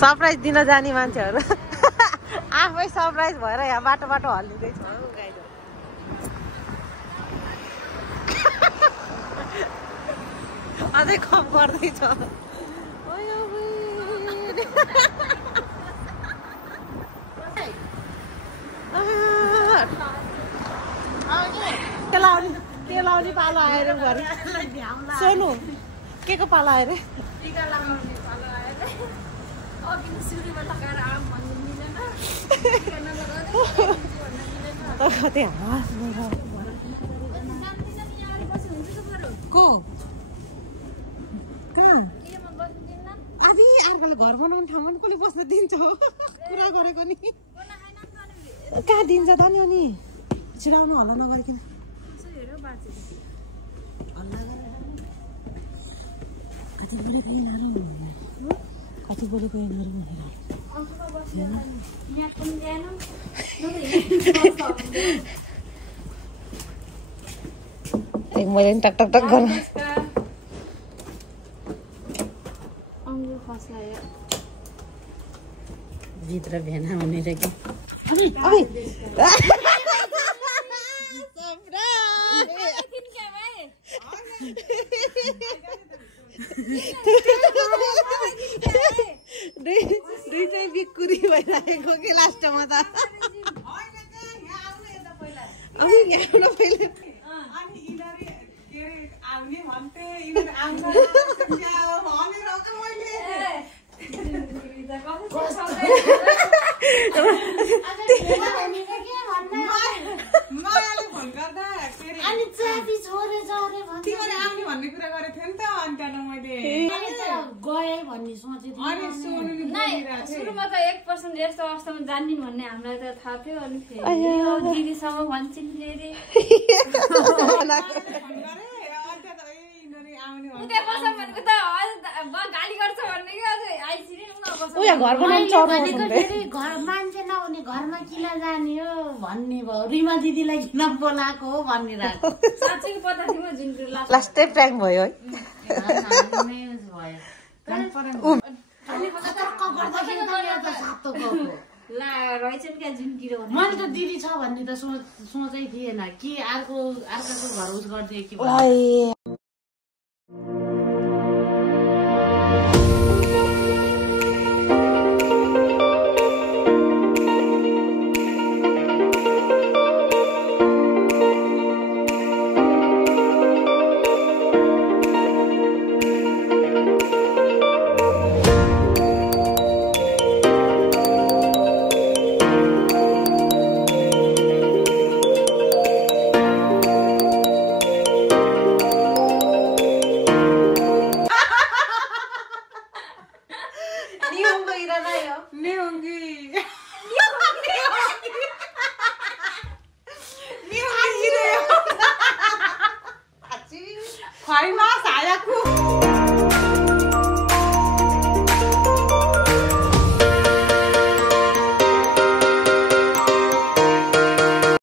surprise दिन जाने मान्छेहरू आफै सरप्राइज भएर यहाँ बाटो बाटो हल्लिँदैछ अझै कम गर्दैछ के लाउने पालो आएर घरि सोनु के को पालो आएर आधी अर्कोले घर बनाउने ठाउँमा कसले बस्न दिन्छ कुरा गरेको नि कहाँ दिन्छ त नि अनि छिराउनु हल्ला नगरिकन कति बोलेको यिनीहरू मैले टक टक टक गर्नु भित्र भेना हुने रहेछ दुईटै बिकुरी भइरहेको कि लास्टमा त सुरुमा त 1% यस्तो अवस्थामा जान्ने भन्ने हामीलाई त थाहा थियो अनि दिदीसँग भन्छन् फेरि गाली गर्छ भन्ने घर मान्छे नहुने घरमा किन जाने हो भन्ने भयो रिमा दिदीलाई किन बोलाएको हो भनिरहेको साँच्चै पत्ता थियो जुन लास्टै प्र्याङ्क भयो है मैले त दिदी छ भन्ने त सोचै थिएन कि अर्को घर उस गरिदिए कि